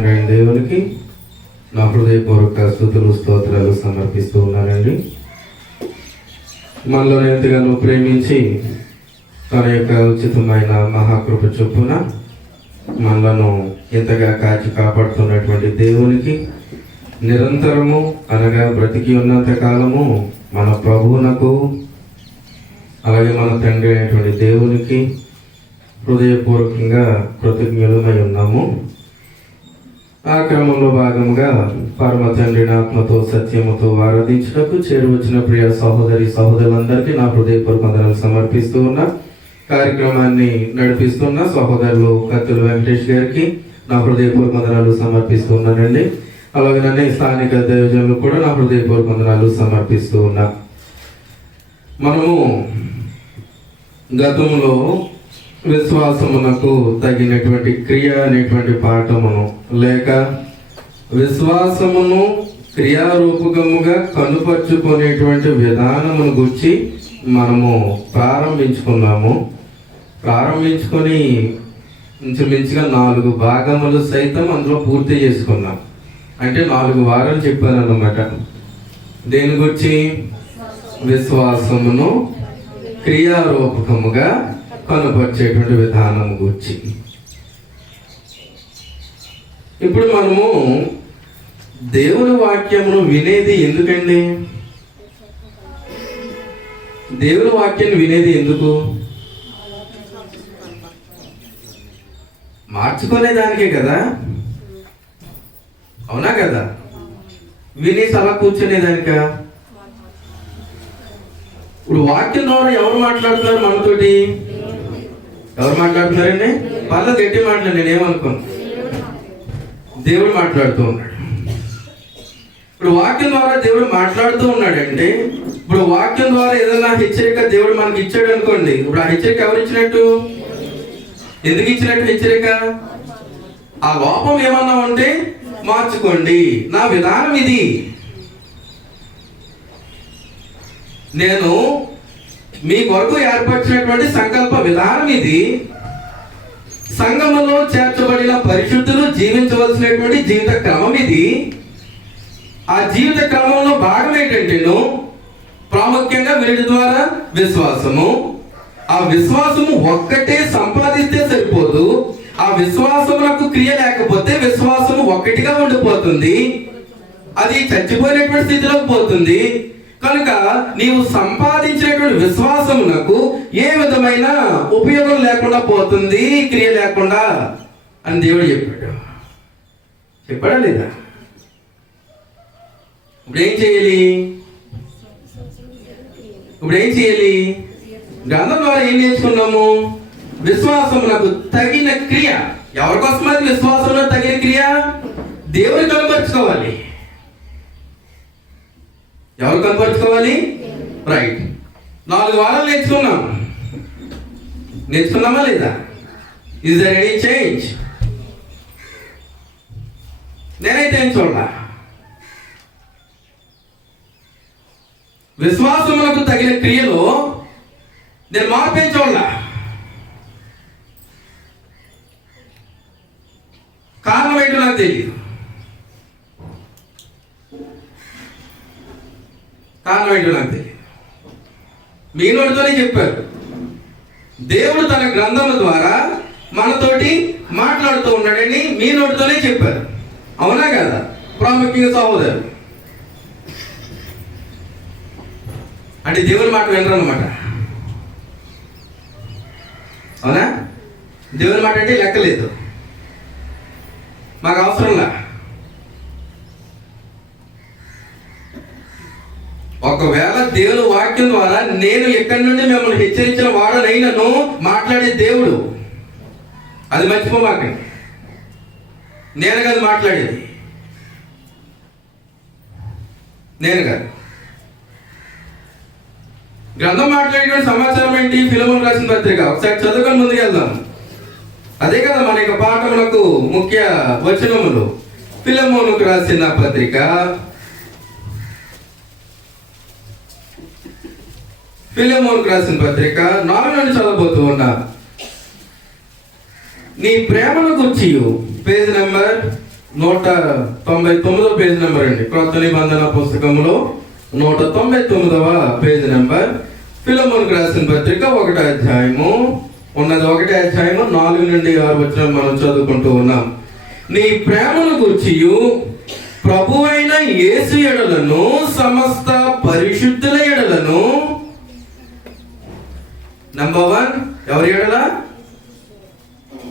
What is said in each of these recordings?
తండ్రి అయిన దేవునికి నా హృదయపూర్వక స్తుతులు స్తోత్రాలు సమర్పిస్తూ ఉన్నానండి. మనలో ఎంతగానో ప్రేమించి తన యొక్క ఉచితమైన మహాకృప చొప్పున మనలను ఎంతగా కాచి కాపాడుతున్నటువంటి దేవునికి నిరంతరము అనగా బ్రతికి ఉన్నంత కాలము మన ప్రభువునకు అలాగే మన తండ్రి అయినటువంటి దేవునికి హృదయపూర్వకంగా కృతజ్ఞులమై ఉన్నాము. ఆ క్రమంలో భాగంగా పరమ తండ్రిని ఆత్మతో సత్యముతో ఆరాధించుటకు చేరువచ్చిన ప్రియ సహోదరి సహోదరులందరికీ నా హృదయపూర్వక వందనాలు సమర్పిస్తూ ఉన్నా. కార్యక్రమాన్ని నడిపిస్తున్న సహోదరులు కత్తుల వెంకటేష్ గారికి నా హృదయపూర్వక వందనాలు సమర్పిస్తూ ఉన్నానండి. అలాగే నన్ను స్థానిక దైవజనులు కూడా నా హృదయపూర్వక వందనాలు సమర్పిస్తూ ఉన్నా. మనము గతంలో విశ్వాసమునకు తగినటువంటి క్రియ అనేటువంటి పాఠమును లేక విశ్వాసమును క్రియారూపకముగా కనుపరుచుకునేటువంటి విధానమును గురించి మనము ప్రారంభించుకొని ఇంచుమించుగా 4 భాగములు సైతం అందులో పూర్తి చేసుకున్నాం. అంటే 4 వారాలు చెప్పాను అన్నమాట. దేని గురించి? విశ్వాసమును క్రియారూపకముగా కనపరిచేటువంటి విధానం గురించి. ఇప్పుడు మనము దేవుని వాక్యమును వినేది ఎందుకండి? దేవుని వాక్యాన్ని వినేది ఎందుకు? మార్చుకునేదానికే కదా, అవునా కదా? వినేసి అలా కూర్చునేదానికా? ఇప్పుడు వాక్యం ద్వారా ఎవరు మాట్లాడుతున్నారు మనతోటి? ఎవరు మాట్లాడుతున్నారండి? వాళ్ళ గట్టి మాట్లాడు, నేనేమనుకోను, దేవుడు మాట్లాడుతూ ఉన్నాడు. ఇప్పుడు వాక్యం ద్వారా దేవుడు మాట్లాడుతూ ఉన్నాడంటే ఇప్పుడు వాక్యం ద్వారా ఏదైనా హెచ్చరిక దేవుడు మనకి ఇచ్చాడు అనుకోండి. ఇప్పుడు ఆ హెచ్చరిక ఎవరు ఇచ్చినట్టు? ఎందుకు ఇచ్చినట్టు హెచ్చరిక? ఆ లోపం ఏమన్నా ఉంటే మార్చుకోండి, నా విధానం ఇది, నేను మీ కొరకు ఏర్పరిచినటువంటి సంకల్ప విధానం ఇది, సంఘములో చేర్చబడిన పరిశుద్ధులు జీవించవలసినటువంటి జీవిత క్రమం ఇది. ఆ జీవిత క్రమంలో భాగం ఏంటంటేను ప్రాముఖ్యంగా వీటి ద్వారా విశ్వాసము. ఆ విశ్వాసము ఒక్కటే సంపాదిస్తే సరిపోదు. ఆ విశ్వాసమునకు క్రియ లేకపోతే విశ్వాసము ఒక్కటిగా ఉండిపోతుంది, అది చచ్చిపోయినటువంటి స్థితిలోకి పోతుంది. కనుక నీవు సంపాదించినటువంటి విశ్వాసమునకు ఏ విధమైన ఉపయోగం లేకుండా పోతుంది, క్రియ లేకుండా అని దేవుడు చెప్పాడా లేదా? ఇప్పుడు ఏం చేయాలి? గ్రంథం ద్వారా ఏం నేర్చుకున్నాము? విశ్వాసమునకు తగిన క్రియ. ఎవరికోసం అది విశ్వాసంలో తగిన క్రియ? దేవుని కనపరుచుకోవాలి. ఎవరు కనపరుచుకోవాలి? రైట్. 4 వారాలు నేర్చుకున్నామా లేదా? Is there any change? నేనైతే ఏం చూడాల. విశ్వాసమునకు తగిన క్రియలో నేను మార్పేం చూడాల. కారణం ఏంటో నాకు తెలియదు. మీ నోటితోనే చెప్పారు. దేవుడు తన గ్రంథముల ద్వారా మనతోటి మాట్లాడుతూ ఉన్నాడని మీ నోటితోనే చెప్పారు, అవునా కదా? ప్రాముఖ్యంగా సహోదరు అంటే దేవుని మాట వినరు అన్నమాట, అవునా? దేవుని మాట అంటే లెక్కలేదు, మాకు అవసరంలా. ఒకవేళ దేవుని వాక్యం ద్వారా నేను ఎక్కడి నుండి మిమ్మల్ని హెచ్చరించిన వాడనైనను మాట్లాడే దేవుడు, అది మర్చిపోమాకండి. నేను కాదు మాట్లాడేది, నేను కాదు. గ్రంథం మాట్లాడేటువంటి సమాచారం ఏంటి? ఫిలమోను రాసిన పత్రిక ఒకసారి చదువుకొని ముందుకు వెళ్దాం. అదే కదా మన యొక్క పాఠములకు ముఖ్య వచనములు. ఫిలమోనుకు రాసిన పత్రిక ఫిలమోనుకు రాసిన పత్రిక 4 నుండి చదవబోతూ ఉన్నా. నీ ప్రేమను గురించి పేజ్ నెంబర్ 199వ పేజ్ నెంబర్ అండి. క్రొత్త నిబంధన పుస్తకంలో 199వ పేజ్ నెంబర్. ఫిలెమోనుకు రాసిన పత్రిక 1వ అధ్యాయము ఉన్నది. 1వ అధ్యాయము 4 నుండి 6 వచనాలు మనం చదువుకుంటూ ఉన్నాం. నీ ప్రేమను గూర్చియు ప్రభువైన యేసు ఎడలను సమస్త పరిశుద్ధుల ఎడలను. నంబర్ 1 ఎవరి ఎడల?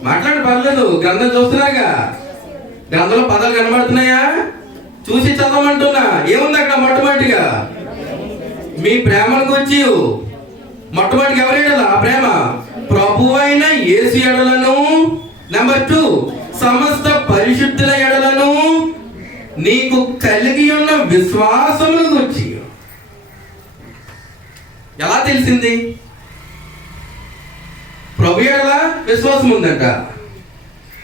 మాట్లాడి పర్లేదు, గ్రంథం చూస్తున్నారుగా, గ్రంథంలో పదాలు కనబడుతున్నాయా? చూసి చదవమంటున్నా. ఏముంది అక్కడ? మొట్టమొదటిగా మీ ప్రేమను గురించి మొట్టమొదటిగా ఎవరి ఎడల? ఆ ప్రేమ ప్రభువైన యేసు ఎడలను. నెంబర్ 2 సమస్త పరిశుద్ధుల ఎడలను నీకు కలిగి ఉన్న విశ్వాసమును గురించి. ఎలా తెలిసింది? ప్రభు ఎడల విశ్వాసం ఉందంట,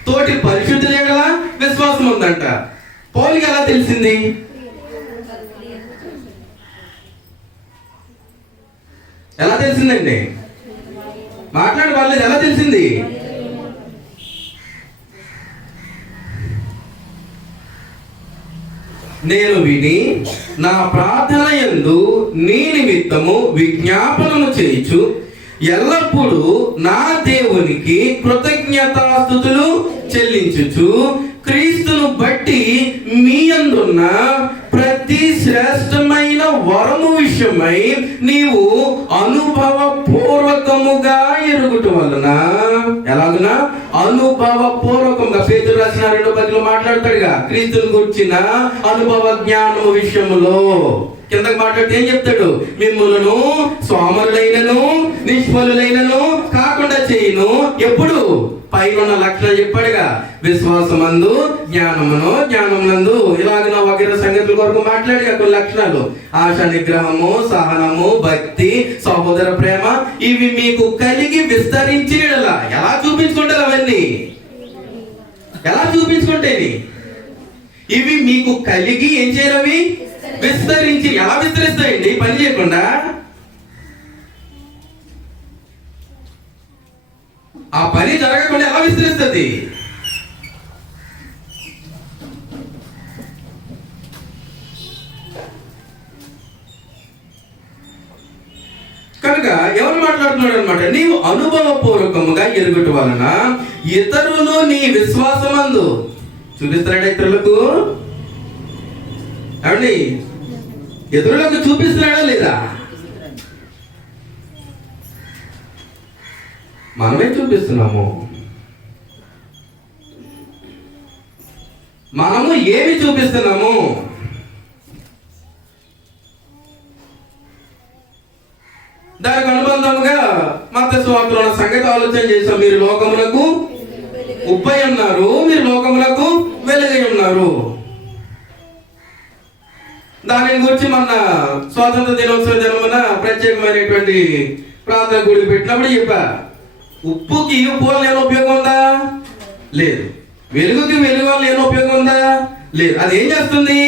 తోటి పరిశుద్ధుల ఎడల విశ్వాసం ఉందంట. పౌలుకి ఎలా తెలిసింది? ఎలా తెలిసిందండి? మాట్లాడే వాళ్ళది ఎలా తెలిసింది? నేను విని నా ప్రార్థన యందు నీ నిమిత్తము విజ్ఞాపనము చేయుచు ఎల్లప్పుడూ నా దేవునికి కృతజ్ఞతాస్తుతులు చెల్లించుచు క్రీస్తును బట్టి మీ యందున్న ప్రతి శ్రేష్టమైన వరము విషయమై నీవు అనుభవ పూర్వకముగా ఎరుగుట వలన. ఎలాగునా? అనుభవ పూర్వకంగా. పేతురు రాసిన 2వ పత్రికలో మాట్లాడతాడుగా, క్రీస్తుని గురించిన అనుభవ జ్ఞానము విషయములో. కిందకి మాట్లాడితే ఏం చెప్తాడు? మిమ్ములను సోమరులైనను నిష్ఫలులైనను కాకుండా చేయును. ఎప్పుడు? పైన లక్షణాలు చెప్పాడుగా, విశ్వాసమందు జ్ఞానమును, జ్ఞానమునందు ఇలాగ వగైరా సంగతుల కొరకు మాట్లాడిగా కొన్ని లక్షణాలు. ఆశ, నిగ్రహము, సహనము, భక్తి, సహోదర ప్రేమ ఇవి మీకు కలిగి విస్తరించి. ఎలా చూపించుకుంటారు? అవన్నీ ఎలా చూపించుకుంటేవి? ఇవి మీకు కలిగి ఏం చేయాలి? విస్తరించి. ఎలా విస్తరిస్తాయండి పని చేయకుండా? ఆ పని జరగకుండా ఎలా విస్తరిస్తుంది? కనుక ఎవరు మాట్లాడుతున్నాడు అనమాట? నీవు అనుభవపూర్వకముగా ఎరుగుట వలన ఇతరులు నీ విశ్వాసమందు చూపిస్తున్నాడు. ఇతరులకు ఏమండి? ఇతరులకు చూపిస్తున్నాడా లేదా? మనమే చూపిస్తున్నాము. మనము ఏమి చూపిస్తున్నాము? దానికి అనుబంధంగా మత్తయి సువార్తలో ఉన్న సంగతి ఆలోచన చేశాం. మీరు లోకమునకు ఉప్పై ఉన్నారు, మీరు లోకమునకు వెలుగై ఉన్నారు. దాని గురించి మన స్వాతంత్ర దినోత్సవ దినమున ప్రత్యేకమైనటువంటి ప్రార్థన గుడికి పెట్టినప్పుడు చెప్పా, ఉప్పుకి ఉప్పు వల్ల ఏమైనా ఉపయోగం ఉందా? లేదు. వెలుగుకి వెలుగు వల్ల ఏమైనా ఉపయోగం ఉందా? లేదు. అది ఏం చేస్తుంది?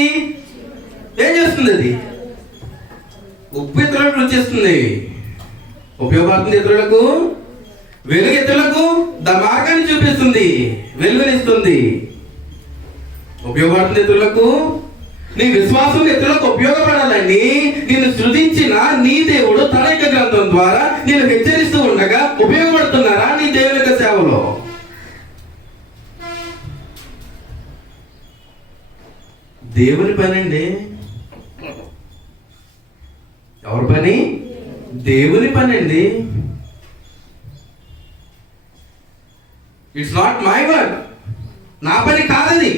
అది ఉప్పు ఇతరులకు రుచిస్తుంది, ఉపయోగపడుతుంది ఇతరులకు. వెలుగు ఇతరులకు మార్గాన్ని చూపిస్తుంది, వెలుగునిస్తుంది, ఉపయోగపడుతుంది ఇతరులకు. నీ విశ్వాసం ఇతరులకు ఉపయోగపడాలని నిన్ను సృజించిన నీ దేవుడు తన యొక్క గ్రంథం ద్వారా నేను హెచ్చరిస్తూ ఉండగా ఉపయోగపడుతున్నారా నీ దేవుని యొక్క సేవలో? దేవుని పని అండి. ఎవరి పని? దేవుని పని అండి. It's not my work. నా పని కాదది.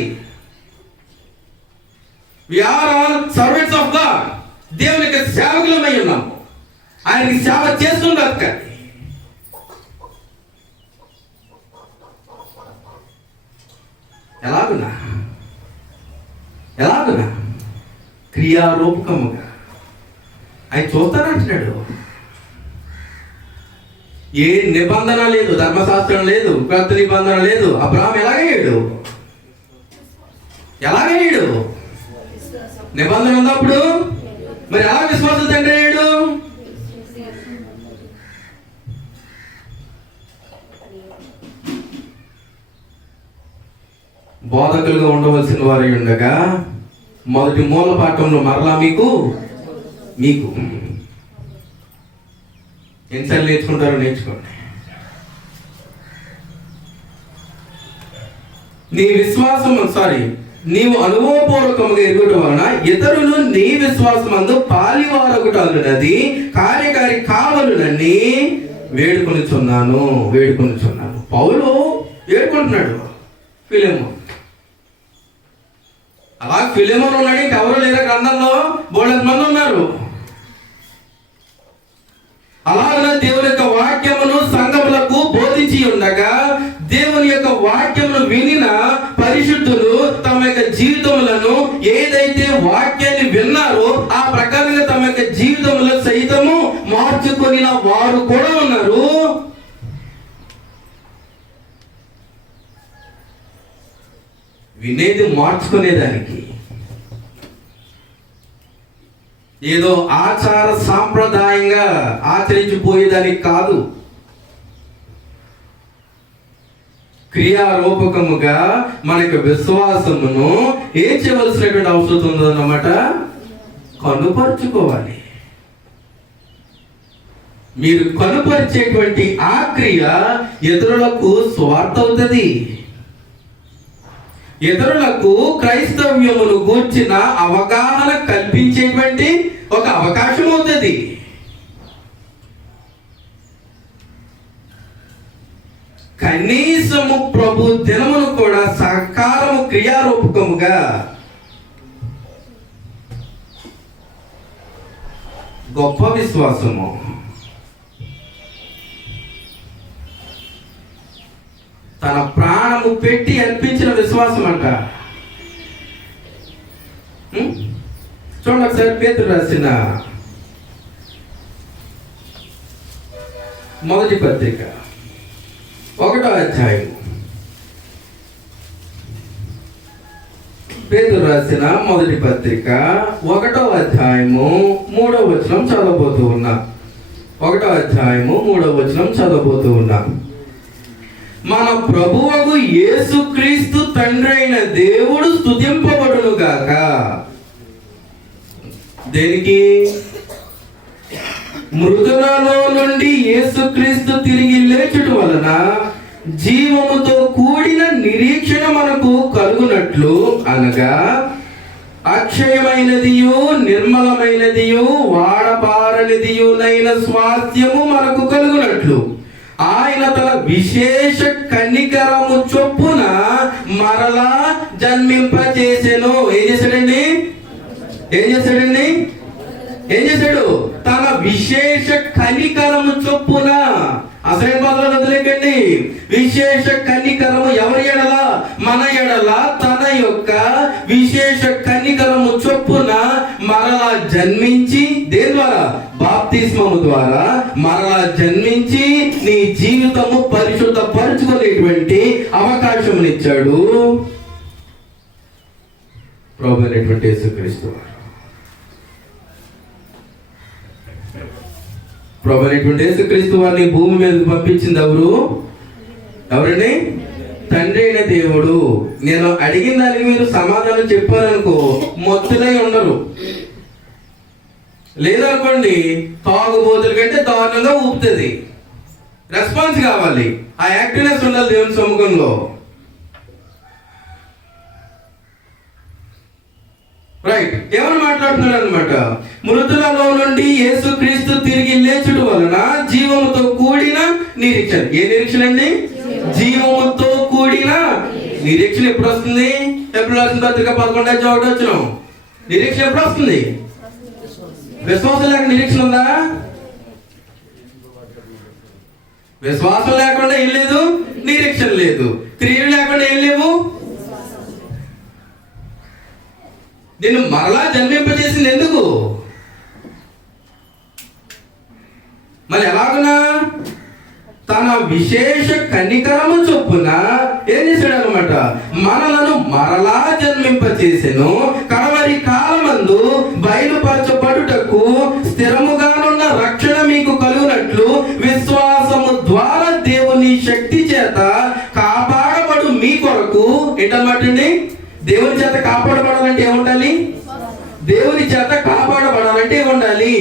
We are all servants of God. దేవుని యొక్క సేవకులమై ఉన్నాము. ఆయనకి సేవ చేస్తున్నారు. ఎలాగునా క్రియారూపకముగా ఆయన చూస్తానంటున్నాడు. ఏ నిబంధన లేదు, ధర్మశాస్త్రం లేదు, కొత్త నిబంధన లేదు. అబ్రహాం ఎలాగయ్యాడు? నిబంధన ఉన్నప్పుడు మరి ఎలా విశ్వాసం తండ్రి అయ్యాడు? బోధకుల క్రైస్తవులుగా ఉండవలసిన వారు ఉండగా మొదటి మూల పాఠంలో మరలా మీకు ఎన్నిసార్లు నేర్చుకుంటారో నేర్చుకోండి. నీవు అనుభవపూర్వకముగా ఎరుగుట వలన ఇతరులు నీ విశ్వాసమందు పాలివారొకటన్నది కార్యకారి కావలునని వేడుకొనుచున్నాను. పౌలు వేడుకుంటున్నాడు ఫిలెమోను. అలా ఫిలెమోను ఉన్నాడు, ఇంకెవరు లేరా గ్రంథంలో? బోలెడు మంది ఉన్నారు. అలాగనే దేవుని యొక్క వాక్యమును సంఘములకు బోధించి ఉండగా దేవుని యొక్క వాక్యమును వినిన పరిశుద్ధులు తమ యొక్క జీవితములను ఏదైతే వాక్యాన్ని విన్నారో ఆ ప్రకారంగా తమ యొక్క జీవితములను సైతము మార్చుకొని వారు కూడా ఉన్నారు. వినేది మార్చుకునేదానికి, ఏదో ఆచార సాంప్రదాయంగా ఆచరించిపోయేదానికి కాదు, క్రియారూపకముగా మనకు విశ్వాసమును ఏం చేయవలసినటువంటి అవసరం ఉందో అన్నమాట, కనుపరుచుకోవాలి. మీరు కనుపరిచేటువంటి ఆ క్రియ ఇతరులకు స్వార్థ అవుతుంది. ఇతరులకు క్రైస్తవ్యమును గూర్చిన అవగాహన కల్పించేటువంటి ఒక అవకాశం అవుతుంది. కనీసము ప్రభు దినమును కూడా సహకారము క్రియారూపకముగా గొప్ప విశ్వాసము. తన ప్రాణము పెట్టి అర్పించిన విశ్వాసం అంట. చూడండి ఒకసారి పేతురు రాసిన మొదటి పత్రిక 1వ అధ్యాయం. పేతురు రాసిన మొదటి పత్రిక 1వ అధ్యాయము 3వ వచనం చదవబోతూ ఉన్నా. 1వ అధ్యాయము 3వ వచనం చదవబోతూ ఉన్నా. మన ప్రభువగు యేసుక్రీస్తు తండ్రి అయిన దేవుడు స్తుతింపబడును గాక. దేనికి? మృతులలో నుండి యేసుక్రీస్తు తిరిగి లేచుట వలన జీవముతో కూడిన నిరీక్షణ మనకు కలుగునట్లు, అనగా అక్షయమైనదియు నిర్మలమైనదియు వాడబారనిదియునైన స్వాస్థ్యము మనకు కలుగునట్లు ఆయన తన విశేష కనికరము చొప్పున మరలా జన్మింపచేసెను. ఏం చేశాడు? తన విశేష కనికరము చొప్పున. అసలు పదాలు వదిలేకండి. విశేష కనికరము ఎవరి ఎడల? మన ఎడల తన యొక్క విశేష కనికరము చొప్పున మరలా జన్మించి, దేని ద్వారా? బాప్తిస్మము ద్వారా మరలా జన్మించి నీ జీవితము పరిశుద్ధ పరుచుకునేటువంటి అవకాశమునిచ్చాడు ప్రభు అయినటువంటి యేసుక్రీస్తు. ప్రభు అయినటువంటి యేసుక్రీస్తు వారిని భూమి మీద పంపించింది ఎవరండి? తండ్రి అయిన దేవుడు. నేను అడిగిన దానికి మీరు సమాధానం చెప్పారనుకో, మొత్తులై ఉండరు. లేదనుకోండి, తాగుబోతుల కంటే దారుణంగా ఊపుతుంది. రెస్పాన్స్ కావాలి, ఆ యాక్టివ్నెస్ ఉండాలి దేవుని సముఖంలో. రైట్, ఎవరు మాట్లాడుతున్నాడు అనమాట? మృతులలో నుండి యేసుక్రీస్తు తిరిగి లేచుడు వలన జీవముతో కూడిన నిరీక్షణ. ఏ నిరీక్షణ అండి? జీవముతో కూడిన నిరీక్షణ. ఎప్పుడు వస్తుంది? ఎప్పుడు రాసిన పత్రిక 11:1 నిరీక్షణ ఎప్పుడు వస్తుంది? విశ్వాసం లేక నిరీక్షణ ఉందా? విశ్వాసం లేకుండా ఏం లేదు, నిరీక్షణ లేదు. క్రియలు లేకుండా ఏం లేవు. నిన్ను మరలా జన్మింపజేసింది ఎందుకు? మరి ఎలాగునా? తన విశేష కనికరము చొప్పున ఏం చేశాడు అనమాట? మనలను మరలా జన్మింపచేసెను, కడవరి కాలమందు బయలుపరచబడుటకు స్థిరముగానున్న రక్షణ మీకు కలుగునట్లు విశ్వాసము ద్వారా దేవుని శక్తి చేత కాపాడబడు మీ కొరకు ఏంటన్నమాట అండి? దేవుని చేత కాపాడబడాలంటే ఏముండాలి? దేవుని చేత కాపాడబడాలంటే ఏముండాలి?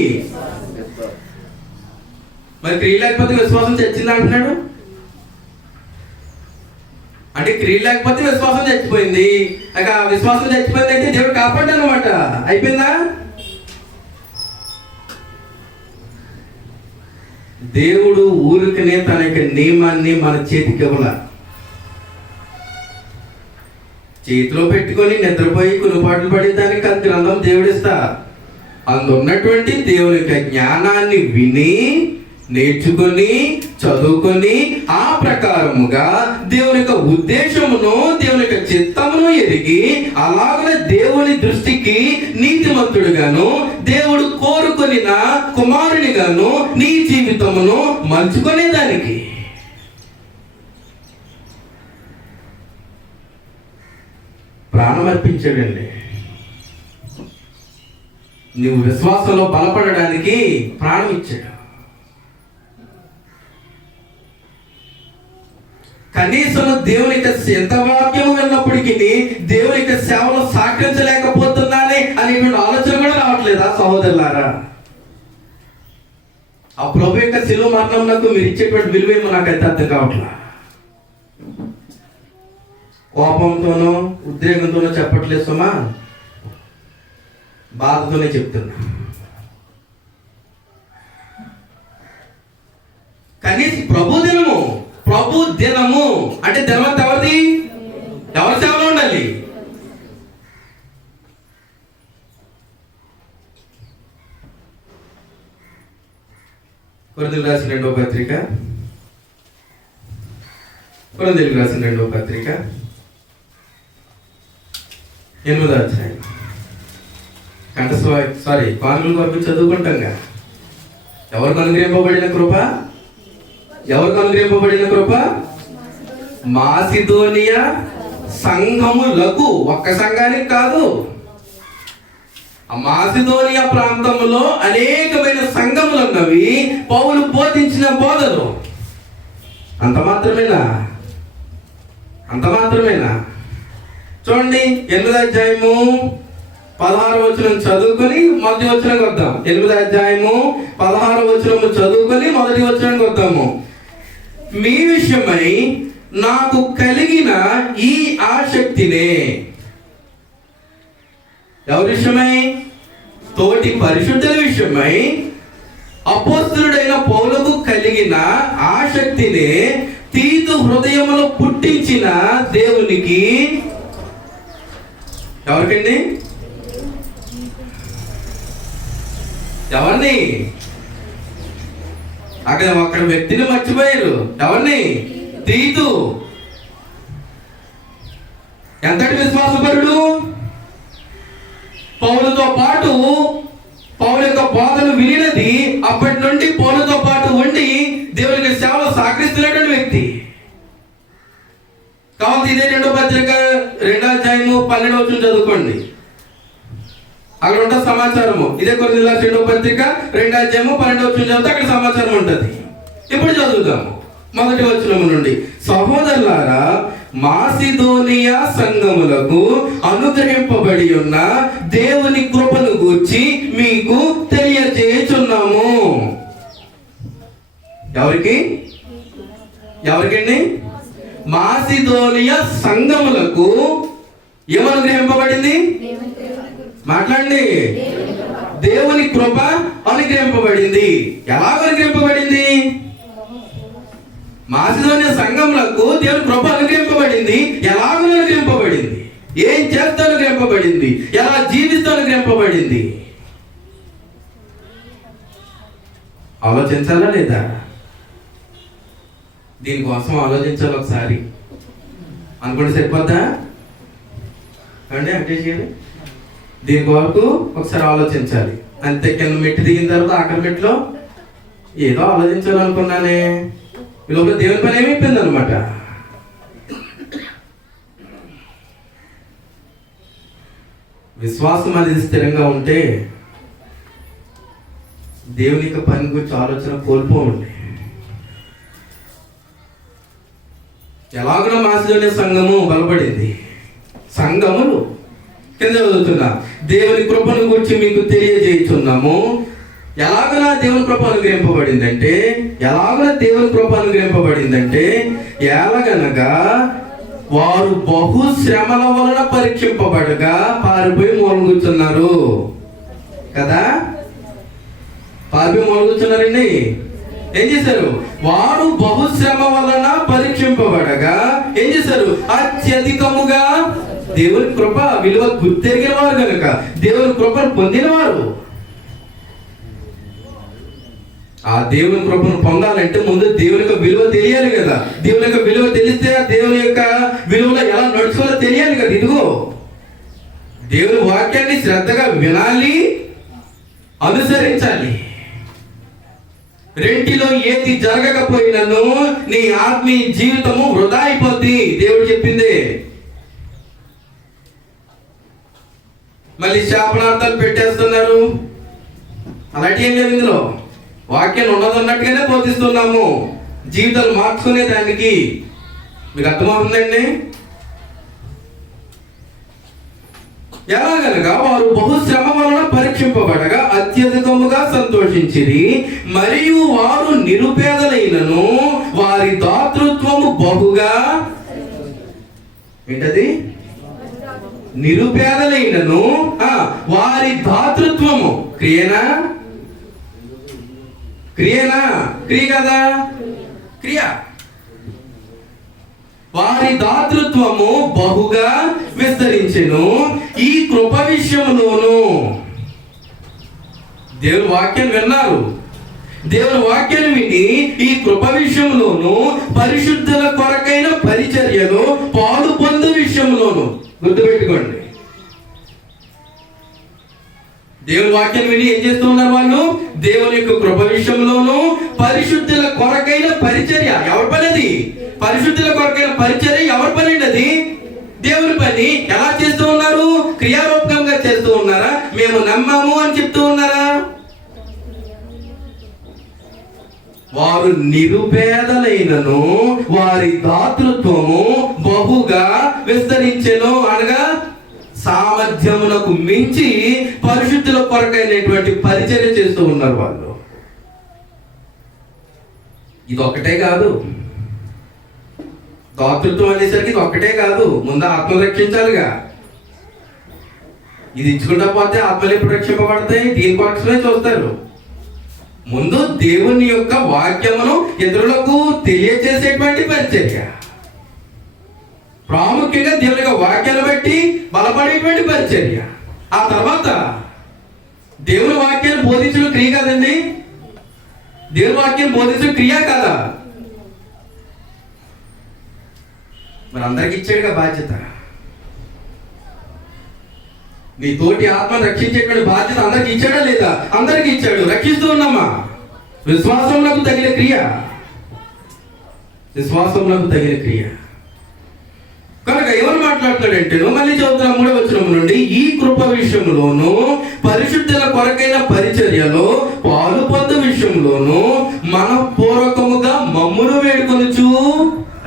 మరి క్రియ లేకపోతే విశ్వాసం చచ్చింది అంటున్నాడు. అంటే క్రియ లేకపోతే విశ్వాసం చచ్చిపోయింది. ఆ విశ్వాసం చచ్చిపోయింది అంటే దేవుడు కాపాడు అనమాట. అయిపోయిందా? దేవుడు ఊరికనే తన యొక్క నియమాన్ని మన చేతికి ఇవ్వాల. చేతిలో పెట్టుకొని నిద్రపోయి కొనుపాట్లు పడేదానికి అది గ్రంథం దేవుడిస్తా. అందున్నటువంటి దేవుని యొక్క జ్ఞానాన్ని విని నేర్చుకొని చదువుకొని ఆ ప్రకారముగా దేవుని యొక్క ఉద్దేశమును దేవుని యొక్క చిత్తమును ఎరిగి అలాగే దేవుని దృష్టికి నీతిమంతుడుగాను దేవుడు కోరుకొనిన కుమారునిగాను నీ జీవితమును మలుచుకునేదానికి ప్రాణం అర్పించాడండి. నువ్వు విశ్వాసంలో బలపడడానికి ప్రాణం ఇచ్చాడు. కనీసం దేవుని యొక్క ఎంత వాక్యం విన్నప్పటికీ దేవుని యొక్క సేవలో సహకరించలేకపోతున్నానే అనేటువంటి ఆలోచన కూడా రావట్లేదా సహోదరులారా? ఆ ప్రభు యొక్క శిలువ మరణం నాకు మీరు ఇచ్చేటువంటి విలువేమో నాకైతే అర్థం కావట్లా. కోపంతోనో ఉద్రేకంతోనో చెప్పట్లేదు సుమా, బాధతోనే చెప్తున్నా. కనీసం ప్రభు దినము అంటే దినమంతా ఎవరిది? ఎవరి సేవలో ఉండాలి? కొరింథీయులకు రాసిన రెండవ పత్రిక 8వ అధ్యాయం కానుకల వరకు చదువుకుంటాంగా. ఎవరికి అనుగ్రహింపబడిన కృప? మాసిదోనియా సంఘములకు, ఒక్క సంఘానికి కాదు, ఆ మాసిదోనియా ప్రాంతంలో అనేకమైన సంఘములు ఉన్నవి. పౌలు బోధించిన బోధలు అంత మాత్రమేనా? చూడండి 8వ అధ్యాయము 16వ వచనం చదువుకొని మొదటి వచనానికి వద్దాం. 8వ అధ్యాయము 16వ వచనము చదువుకొని మొదటి వచనానికి వద్దాము. మీ విషయమై నాకు కలిగిన ఈ ఆసక్తినే, ఎవరి విషయమై? తోటి పరిశుద్ధుల విషయమై అపోస్తలుడైన పౌలుకు కలిగిన ఆసక్తినే తీతు హృదయములో పుట్టించిన దేవునికి. ఎవరికండి? ఎవరిని? అక్కడ వ్యక్తిని మర్చిపోయారు. ఎవరిని? తీతు. ఎంతటి విశ్వాసపరుడు! పౌలుతో పాటు పౌలు యొక్క బోధలు వినినది, అప్పటి నుండి పౌలుతో పాటు ఉండి దేవునికి సేవలో సహకరిస్తున్నటువంటి వ్యక్తి. కాబట్టి ఇదే 2వ పత్రిక 2వ అధ్యాయము 12వ వచనం చదువుకోండి. అక్కడ ఉంటుంది సమాచారము. ఇదే కొరింథీయులకు రాసిన 2వ పత్రిక 2వ అధ్యాయము 12వ వచనం చదివితే అక్కడ సమాచారం ఉంటుంది. ఇప్పుడు చదువుదాము మొదటి వచనము నుండి. సహోదరులారా, మాసిదోనియా సంఘములకు అనుగ్రహింపబడి ఉన్న దేవుని కృపను గూర్చి మీకు తెలియజేయుచున్నాము. ఎవరికండి? మాసిదోనియా సంఘములకు ఏమనుగ్రహింపబడింది? మాట్లాడండి. దేవుని కృప అనుగ్రహింపబడింది. ఎలా అనుగ్రహింపబడింది? మాసిదోనియా సంఘములకు దేవుని కృప అనుగ్రహింపబడింది. ఎలాగో అనుగ్రహింపబడింది? ఏం చేస్తా అనుగ్రహింపబడింది? ఎలా జీవిస్తూ అనుగ్రహింపబడింది? ఆలోచించాలా లేదా? దీనికోసం ఆలోచించాలి ఒకసారి. అనుకుంటే సరిపోద్దా అండి? అంటే దీని కొరకు ఒకసారి ఆలోచించాలి. అంతే. కింద మెట్టు దిగిన తర్వాత ఆఖరి మెట్టులో ఏదో ఆలోచించాలనుకున్నానే, ఈ లోపల దేవుని పని ఏమైపోయింది అనమాట. విశ్వాసం అనేది స్థిరంగా ఉంటే దేవుని యొక్క పని గురించి ఆలోచన కోల్పోండి. ఎలాగో మాసిదోనియా సంఘము బలపడింది, సంఘములు. కింద చదువుతున్నా, దేవుని కృపను గురించి మీకు తెలియజేస్తున్నాము. ఎలాగనా దేవుని కృప అనుగ్రహింపబడిందంటే ఎలాగనగా వారు బహు శ్రమల వలన పరీక్షింపబడగా పారిపోయి మూలం కూర్చున్నారు కదా. పారిపోయి మూలం కూర్చున్నారండి. ఏం చేశారు? వారు బహుశ్రమ వలన పరీక్షింపబడగా ఏం చేశారు? అత్యధికముగా దేవుని కృప విలువ గుర్తెరిగిన వారు కనుక, దేవుని కృపను పొందినవారు. ఆ దేవుని కృపను పొందాలంటే ముందు దేవుని యొక్క విలువ తెలియాలి కదా. దేవుని యొక్క విలువ తెలిస్తే ఆ దేవుని యొక్క విలువలో ఎలా నడుచుకోవాలో తెలియాలి కదా. ఇదిగో దేవుని వాక్యాన్ని శ్రద్ధగా వినాలి, అనుసరించాలి. రెంటిలో ఏది జరగకపోయినను నీ ఆత్మీయ జీవితము వృధా అయిపోద్ది. దేవుడు చెప్పిందే. మళ్ళీ శాపనార్థాలు పెట్టేస్తున్నారు. అలాంటి ఏం లేదు. ఇందులో వాక్యం ఉన్నదన్నట్టుగానే బోధిస్తున్నాము. జీవితాలు మార్చుకునే దానికి మీకు అర్థమవుతుందండి. ఎలాగనగా వారు బహుశ్రమ వలన పరీక్షింపబడగా అత్యధికముగా సంతోషించిరి, మరియు వారు నిరుపేదలైనను వారి దాతృత్వము బహుగా. ఏంటది? నిరుపేదలైనను వారి దాతృత్వము. క్రియనా? క్రియ కదా. క్రియ. వారి దాతృత్వము బహుగా విస్తరించెను. ఈ కృప విషయంలోను దేవుని వాక్యం విన్నారు. దేవుని వాక్యాన్ని విని ఈ కృప విషయంలోను పరిశుద్ధుల కొరకైన పరిచర్యలో పాలు పొందు విషయంలోను. గుర్తుపెట్టుకోండి, దేవుని వాక్యాన్ని విని ఏం చేస్తూ ఉన్నారు వాళ్ళు? దేవుని యొక్క కృప విషయంలోను పరిశుద్ధుల కొరకైన పరిచర్య. ఎవరి పని అది? పరిశుద్ధుల కొరకైన పరిచర్య ఎవరి పని అండి? అది దేవుని పని. ఎలా చేస్తూ ఉన్నారు? క్రియారూపకంగా చేస్తూ ఉన్నారా? మేము నమ్మాము అని చెప్తూ ఉన్నారా? వారు నిరుపేదలైనను వారి దాతృత్వము బహుగా విస్తరించెను. అనగా సామర్థ్యమునకు మించి పరిశుద్ధుల కొరకైనటువంటి పరిచర్య చేస్తూ ఉన్నారు వాళ్ళు. ఇది ఒక్కటే కాదు. దాతృత్వం అనేసరికి ఇది ఒక్కటే కాదు. ముందు ఆత్మలు రక్షించాలిగా. ఇది ఇచ్చుకుంటా పోతే ఆత్మలు ఎప్పుడు రక్షింపబడతాయి? దీని పక్షమే చూస్తారు. ముందు దేవుని యొక్క వాక్యమును ఇతరులకు తెలియజేసేటువంటి పరిచర్య, ప్రాముఖ్యంగా దేవుని యొక్క వాక్యాన్ని బట్టి బలపడేటువంటి పరిచర్య. ఆ తర్వాత దేవుని వాక్యాన్ని బోధించడం క్రియ కాదండి. దేవుని వాక్యం బోధించడం క్రియ కాదా? మరి అందరికి ఇచ్చాడుగా బాధ్యత. నీ తోటి ఆత్మను రక్షించేటువంటి బాధ్యత అందరికి ఇచ్చాడా లేదా? అందరికి ఇచ్చాడు. రక్షిస్తూ ఉన్నామా? విశ్వాసమునకు తగిన క్రియ. విశ్వాసమునకు తగిన క్రియ కనుక ఎవరు మాట్లాడుతున్నాడంటే, మళ్ళీ చదువుతున్న 3వ వచనం నుండి, ఈ కృప విషయంలోను పరిశుద్ధుల కొరకైన పరిచర్యలో పాలు పొందు విషయంలోను మనపూర్వకముగా మమ్మును వేడుకొనుచు.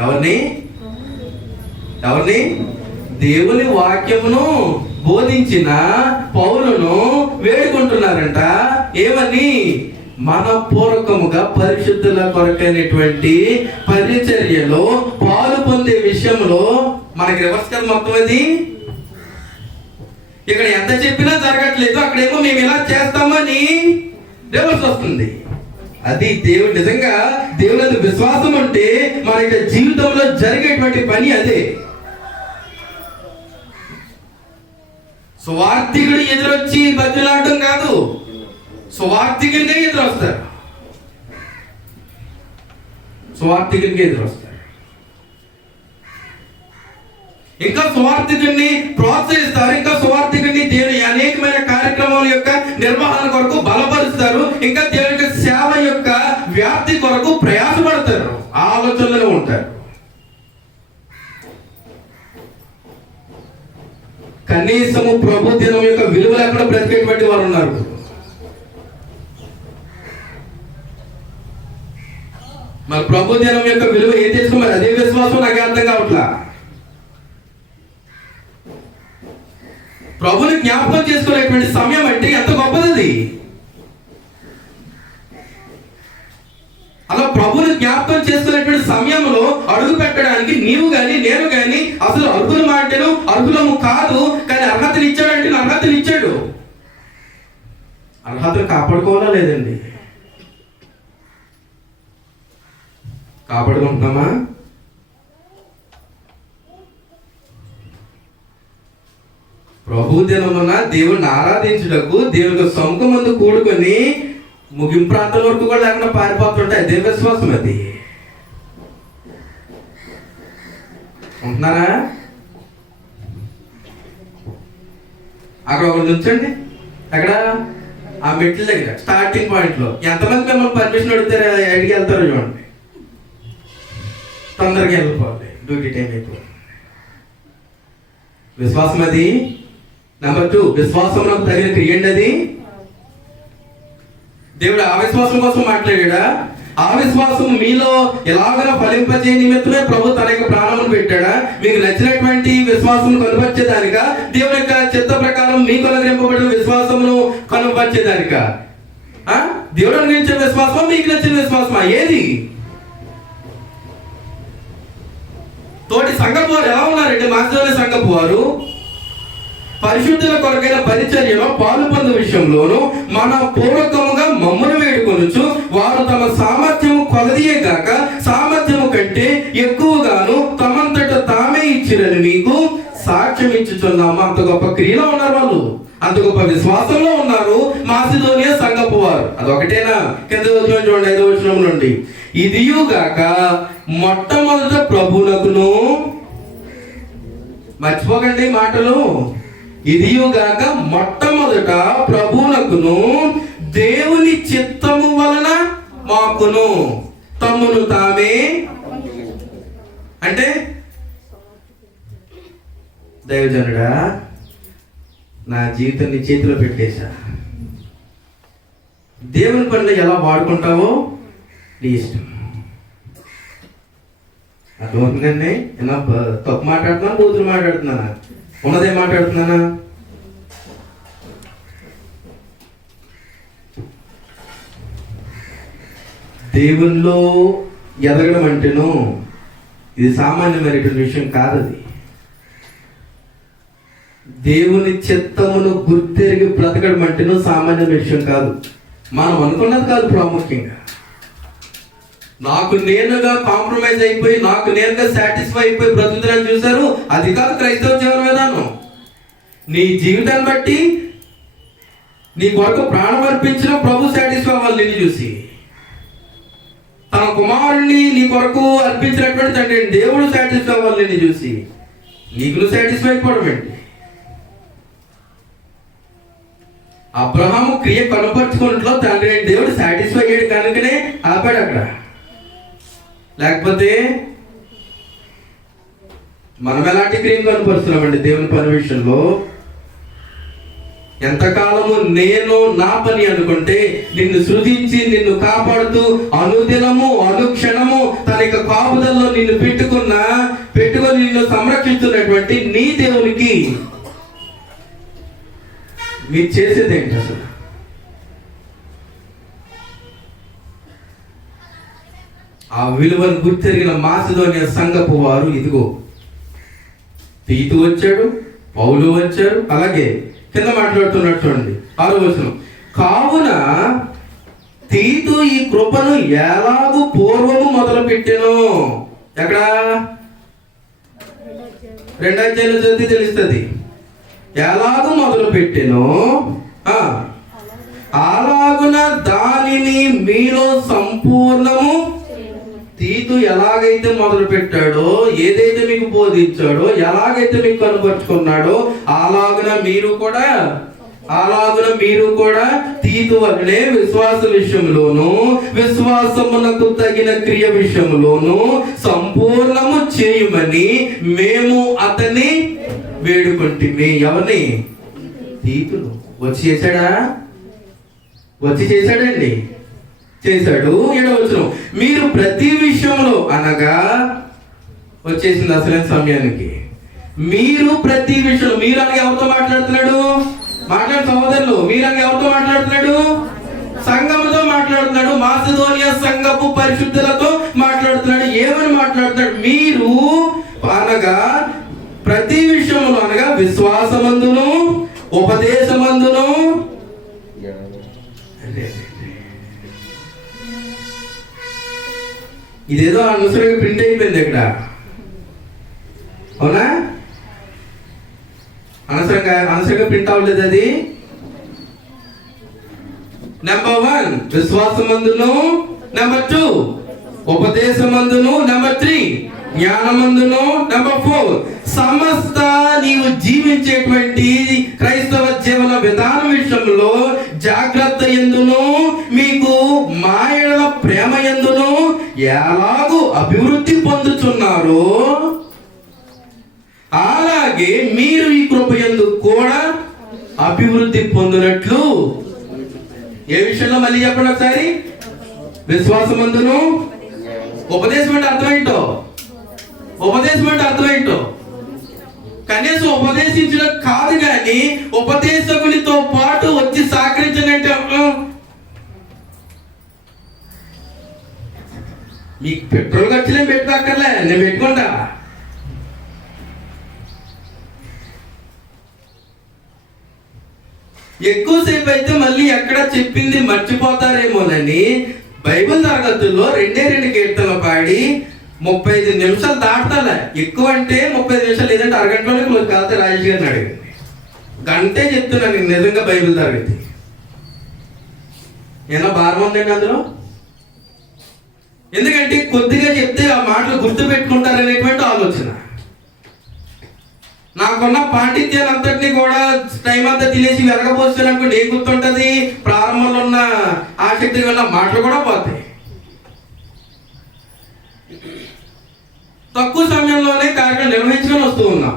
ఎవరిని? దేవుని వాక్యమును బోధించిన పౌలును వేడుకుంటున్నారంట. ఏమని? మనపూర్వకముగా పరిశుద్ధుల కొరకైనటువంటి పరిచర్యలో పాలు పొందే విషయంలో. మనకి రివర్స్ కదా మొత్తం. అది ఇక్కడ ఎంత చెప్పినా జరగట్లేదు, అక్కడేమో మేము ఇలా చేస్తామని రివర్స్ వస్తుంది. అది దేవుడు నిజంగా దేవుని విశ్వాసం అంటే మన యొక్క జీవితంలో జరిగేటువంటి పని అదే. సువార్థికుడు ఎదురొచ్చి బతులాడటం కాదు, సువార్థికునికే ఎదురొస్తారు. ఇంకా సువార్థికుడిని ప్రోత్సహిస్తారు. ఇంకా సువార్థికుడిని దేవుని అనేకమైన కార్యక్రమాల యొక్క నిర్వహణ కొరకు బలపరుస్తారు. ఇంకా దేవుని యొక్క సేవ యొక్క వ్యాప్తి కొరకు ప్రయాసపడతారు. ఆలోచనలో ఉంటారు. కనీసము ప్రభు దినం యొక్క విలువ లేకుండా బ్రతికేటువంటి వారు ఉన్నారు. మరి ప్రభు దినం యొక్క విలువ ఏం చేసుకో, మరి అదే విశ్వాసం నాకు అర్థం కావట్లా. ప్రభుని జ్ఞాపకం చేసుకునేటువంటి సమయం అంటే ఎంత గొప్పది. అలా ప్రభుని జ్ఞాపకం చేసుకునేటువంటి సమయంలో అడుగు పెట్టడానికి నీవు గాని నేను గాని అసలు అర్హులు మాటను అర్హులము కాదు, కానీ అర్హతలు ఇచ్చాడంటే అర్హతలు ఇచ్చాడు. అర్హతలు కాపాడుకోవాలా లేదండి? కాపాడుకుంటున్నామా? ప్రభు దినమున దేవుణ్ణి ఆరాధించుటకు దేవునికి సొంత ముందు కూడుకొని ముగింపు ప్రాంతం వరకు కూడా లేకుండా పారిపోతుంటాయి. దేవ విశ్వాసం అది. ఉంటున్నారా? అక్కడ ఒకరు నుంచండి, అక్కడ ఆ మెట్ల దగ్గర స్టార్టింగ్ పాయింట్ లో ఎంతమంది మిమ్మల్ని పర్మిషన్ అడిగితే అడిగి వెళ్తారో చూడండి. తొందరగా వెళ్ళిపోవాలి, డ్యూటీ టైం అయిపోయింది. విశ్వాసం అది. నెంబర్ 2, విశ్వాసం తగిన క్రియ అండి అది. దేవుడు ఆ విశ్వాసం కోసం మాట్లాడా? ఆ విశ్వాసం మీలో ఎలాగైనా ఫలింపజే నిమిత్తమే ప్రభు తన యొక్క ప్రాణమును పెట్టాడా? మీకు నచ్చినటువంటి విశ్వాసం కనుపరిచేదానిక, దేవుని యొక్క చిత్త ప్రకారం మీకు అనుగ్రహింపబడిన విశ్వాసమును కనుపరిచేదానిక? దేవుడు అనుగ్రహించిన విశ్వాసం, మీకు నచ్చిన విశ్వాసమా? ఏది? తోటి సంఘపు వారు ఎలా ఉన్నారంటే, మాసిదోనియ సంఘపు వారు పరిశుద్ధుల కొరకైన పరిచర్యలో పాలు పొందు విషయంలోను మన పూర్వకముగా మమ్మను వేడుకొనుచు వారు తమ సామర్థ్యము కొలదియే గాక సామర్థ్యము కంటే ఎక్కువగాను తమంతట తామే ఇచ్చిరని మీకు సాక్ష్యం ఇచ్చుచున్నాము. అంత గొప్ప క్రియలో ఉన్నారు వాళ్ళు, అంత గొప్ప విశ్వాసంలో ఉన్నారు మాసిదోనియ సంఘపు వారు. అదొకటేనా? కింద వచనం చూడండి, 5వ వచనం నుండి. ఇదియుగాక మొట్టమొదట ప్రభునకును, మర్చిపోకండి మాటలు, ఇదియుగాక మొట్టమొదట ప్రభువునకును దేవుని చిత్తము వలన మాకును తమ్మును తామే, అంటే దైవజనుడా నా జీవితం నీ చేతిలో పెట్టేశా, దేవుని పనులు ఎలా వాడుకుంటావో నీ ఇష్టం. అర్థమవుతుందండి? ఏమన్నా తప్పు మాట్లాడుతున్నాను, బూతులు మాట్లాడుతున్నానా, ఉన్నదేం మాట్లాడుతున్నానా? దేవుల్లో ఎదగడం అంటేను ఇది సామాన్యమైనటువంటి విషయం కాదు. అది దేవుని చిత్తమును గుర్తెరిగి బ్రతకడం అంటేను సామాన్య విషయం కాదు. మనం అనుకున్నది కాదు. ప్రాముఖ్యంగా నాకు నేనుగా కాంప్రమైజ్ అయిపోయి, నాకు నేనుగా సాటిస్ఫై అయిపోయి బ్రతుకుతారని చూశారు. అది కాదు క్రైస్తవ జీవన విధానం. నీ జీవితాన్ని బట్టి నీ కొరకు ప్రాణం అర్పించిన ప్రభు సాటిస్ఫై అవ్వాలి నిన్ను చూసి. తన కుమారుణ్ణి నీ కొరకు అర్పించినటువంటి తండ్రి దేవుడు సాటిస్ఫై అవ్వాలి నిన్ను చూసి. నీకు నువ్వు సాటిస్ఫై అయిపోవడం ఏంటి? అబ్రహాము క్రియ కనపరుచుకున్నట్లో తండ్రి దేవుడు సాటిస్ఫై అయ్యాడు కనుకనే ఆపాడు అక్కడ. లేకపోతే మనం ఎలాంటి క్రియను కనపరుస్తున్నామండి దేవుని పని విషయంలో? ఎంతకాలము నేను నా పని అనుకుంటే నిన్ను సృజించి నిన్ను కాపాడుతూ అనుదినము అనుక్షణము తన యొక్క కాపుదల్లో నిన్ను పెట్టుకొని నిన్ను సంరక్షిస్తున్నటువంటి నీ దేవునికి మీరు చేసేది ఏంటి అసలు? ఆ విలువను గుర్తెరిగిన మాసిదోనియ సంఘపు వారు ఇదిగో తీతు వచ్చాడు, పౌలు వచ్చారు. అలాగే కింద మాట్లాడుతున్నాడు చూడండి, 6వ వచనం. కావున తీతు ఈ కృపను ఎలాగూ పూర్వము మొదలు పెట్టెను. ఎక్కడ? 2వ అధ్యాయంలో చదివితే తెలుస్తుంది. ఎలాగూ మొదలు పెట్టెను అలాగున దానిని మీలో సంపూర్ణము. తీతు ఎలాగైతే మొదలు పెట్టాడో, ఏదైతే మీకు బోధించాడో, ఎలాగైతే మీకు కనపరుచుకున్నాడో అలాగున మీరు కూడా తీతు వలనే విశ్వాస విషయంలోను విశ్వాసమునకు తగిన క్రియ విషయంలోను సంపూర్ణము చేయమని మేము అతన్ని వేడుకుంటుమి. ఎవరిని? తీతును. వచ్చి చేశాడండి, చేశాడు. 7వ వచనం. మీరు ప్రతి విషయంలో, అనగా వచ్చేసింది అసలైన సమయానికి, మీరు ప్రతి విషయం, మీరు అని ఎవరితో మాట్లాడుతున్నాడు? మాట్లాడు సహోదరులు, మీరు అని ఎవరితో మాట్లాడుతున్నాడు? సంఘముతో మాట్లాడుతున్నాడు. మాసిదోనియా సంఘపు పరిశుద్ధులతో మాట్లాడుతున్నాడు. ఏమని మాట్లాడుతున్నాడు? మీరు అనగా ప్రతి విషయంలో, అనగా విశ్వాసమందును ఉపదేశమందును. ఇదేదో అనవసరంగా ప్రింట్ అయిపోయింది ఇక్కడ, అవునా? అనవసరంగా ప్రింట్ అవ్వలేదు అది. నెంబర్ 1 విశ్వాసమందును, నెంబర్ 2 ఉపదేశమందును, నెంబర్ 3 జ్ఞానమందును, నెంబర్ 4 సమస్త నీవు జీవించేటువంటి క్రైస్తవ జీవన విధానం విషయంలో జాగ్రత్త ఎందును, మీకు మాయల ప్రేమ ఎందును ఎలాగూ అభివృద్ధి పొందుతున్నారు, అలాగే మీరు ఈ కృప యందు కూడా అభివృద్ధి పొందినట్లు. ఏ విషయంలో? మళ్ళీ చెప్పండి ఒకసారి. విశ్వాసమందును. ఉపదేశం అంటే అర్థమేంటో? ఉపదేశం అంటే అర్థమేంటో? కనీసం ఉపదేశించడం కాదు, కానీ ఉపదేశకునితో పాటు వచ్చి సహకరించనంటే మీకు పెట్రోల్ ఖర్చులేం పెట్టుకోక్కర్లే, నేను పెట్టుకుంటా. ఎక్కువసేపు అయితే మళ్ళీ ఎక్కడ చెప్పింది మర్చిపోతారేమోనని బైబిల్ తరగతుల్లో 2 కీర్తనలు పాడి 35 నిమిషాలు దాటాలే. ఎక్కువ అంటే 35 నిమిషాలు, లేదంటే అరగంటలోనే క్లోజ్ కాదు. రాజేష్ గారిని అడిగింది, గంటే చెప్తున్నాను నేను నిజంగా బైబిల్ తరగతి. ఏమన్నా భారం ఉందండి అందులో? ఎందుకంటే కొద్దిగా చెప్తే ఆ మాటలు గుర్తు పెట్టుకుంటారనేటువంటి ఆలోచన. నాకున్న పాండిత్యాన్ని అంతటినీ కూడా టైం అంతా తినేసి వెరగపోస్తాను అనుకోండి, ఏం గుర్తుంటది? ప్రారంభంలో ఉన్న ఆసక్తి ఉన్న మాటలు కూడా పోతాయి. తక్కువ సమయంలోనే కార్యక్రమం నిర్వహించుకొని వస్తూ ఉన్నాం.